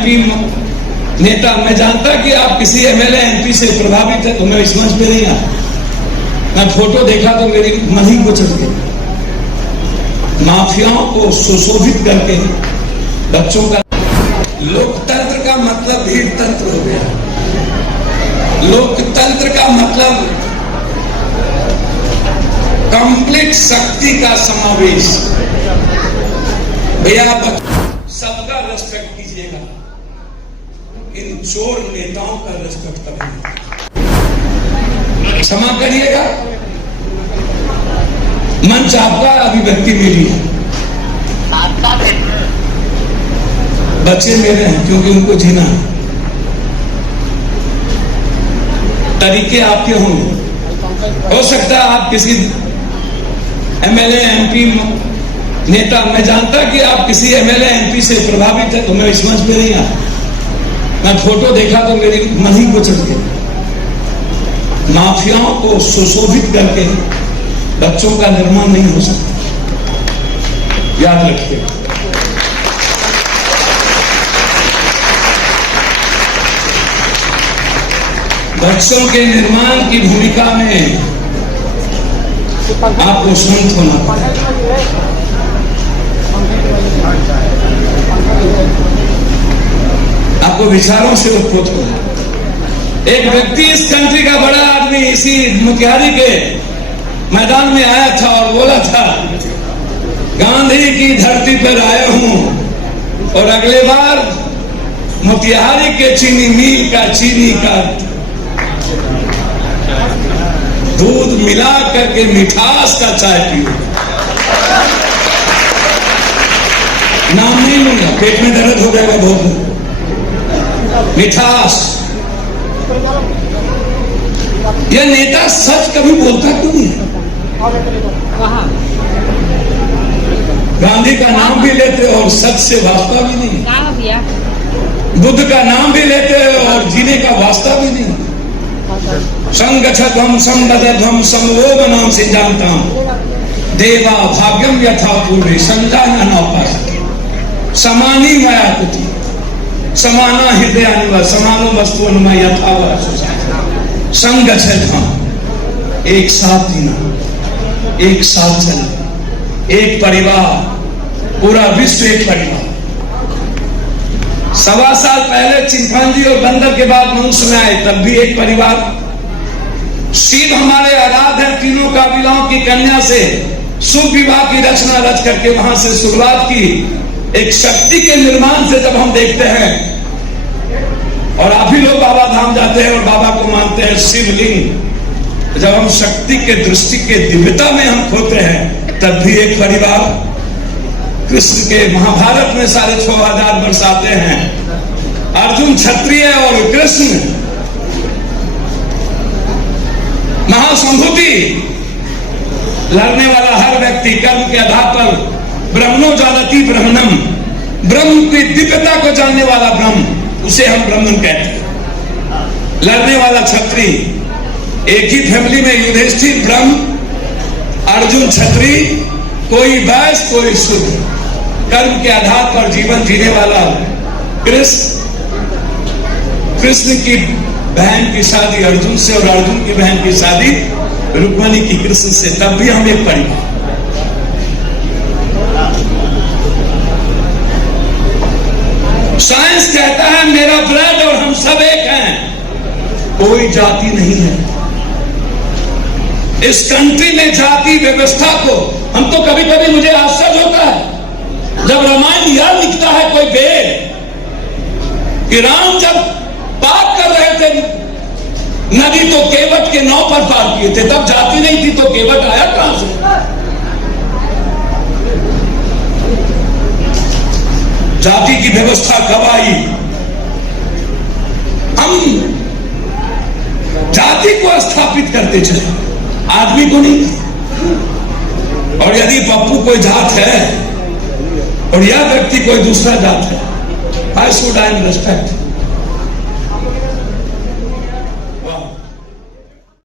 MP नेता, मैं जानता कि आप किसी एमएलए एमपी से प्रभावित है, तो मैं इस मंच पे नहीं आया। मैं फोटो देखा तो मेरी मन ही कुचल गई। माफियाओं को सुशोभित करके बच्चों का, लोकतंत्र का मतलब भीड़ तंत्र हो गया। लोकतंत्र का मतलब कंप्लीट शक्ति का समावेश। भैया सबका रेस्पेक्ट कीजिएगा, इन चोर नेताओं का रेस्पेक्ट करिएगा। क्षमा करिएगा, मंच आपका, अभिव्यक्ति मेरी है, बच्चे मेरे हैं क्योंकि उनको जीना है। तरीके आपके होंगे, हो सकता है आप किसी एमएलए एमपी नेता, मैं जानता कि आप किसी एमएलए एमपी से प्रभावित है, तो मैं इस मंच पे नहीं आया। मैं फोटो देखा तो मेरी मन ही कुचल गई। माफियाओं को सुशोभित करके बच्चों का निर्माण नहीं हो सकता, याद रखिए। बच्चों के निर्माण की भूमिका में आपको संत होना पड़ेगा। आपको विचारों से उत्पोत होना। एक व्यक्ति, इस कंट्री का बड़ा आदमी, इसी मोतिहारी के मैदान में आया था और बोला था, गांधी की धरती पर आया हूं और अगले बार मोतिहारी के चीनी मिल का चीनी का दूध मिला करके मिठास का चाय पियो। नाम नहीं लूंगा, पेट में दर्द हो जाएगा बहुत। मिठास, यह नेता सच कभी बोलता क्यों नहीं है? गांधी का नाम भी लेते और सच से वास्ता भी नहीं। बुद्ध का नाम भी लेते और जीने का वास्ता भी नहीं। संगच्छध्वम संबद्धध्वम समवोमनाम से जानता हूं देवा भाग्यम यथा पूर्वे संजान अनौपास समानी मया कुति समाना हृदय समानो वस्तु अनुमा यथा संगच्छध्वम, एक साथ जीना, एक साथ चलना, एक परिवार, पूरा विश्व एक परिवार। 1.25 साल पहले चिंपांजी और बंदर के बाद मनुष्य में आए, तब भी एक परिवार। शिव हमारे आराध्य है, तीनों काबिलाओं की कन्या से शुभ विवाह की रचना रच करके वहां से शुरुआत की। एक शक्ति के निर्माण से जब हम देखते हैं, और आप ही लोग बाबा धाम जाते हैं और बाबा को मानते हैं शिवलिंग, जब हम शक्ति के दृष्टि के दिव्यता में हम खोते हैं, तब भी एक परिवार। कृष्ण के महाभारत में 6500 वर्ष आते हैं। अर्जुन क्षत्रिय और कृष्ण महासंभूति। लड़ने वाला हर व्यक्ति कर्म के आधार पर ब्रह्मणो जानति ब्रह्मणम, ब्रह्म की दिव्यता को जानने वाला ब्रह्म, उसे हम ब्रह्मन कहते हैं। लड़ने वाला क्षत्रिय, एक ही फैमिली में युधिष्ठिर ब्रह्म, अर्जुन क्षत्रिय, कोई वैश्य कोई शूद्र, कर्म के आधार पर जीवन जीने वाला कृष्ण। कृष्ण की बहन की शादी अर्जुन से और अर्जुन की बहन की शादी रुक्मिणी की कृष्ण से, तब भी हम एक परिवार। साइंस कहता है मेरा ब्लड और हम सब एक हैं, कोई जाति नहीं है। इस कंट्री में जाति व्यवस्था को, हम तो कभी कभी मुझे आश्चर्य होता है जब रामायण याद लिखता है कोई वेद, कि राम जब पार कर रहे थे नदी तो केवट के नाव पर पार किए थे, तब जाति नहीं थी, तो केवट आया कहां से? जाति की व्यवस्था कब आई? हम जाति को स्थापित करते चले, आदमी को नहीं। और यदि पप्पू कोई जात है और यह व्यक्ति कोई दूसरा जात है, आई शुड आई रेस्पेक्ट।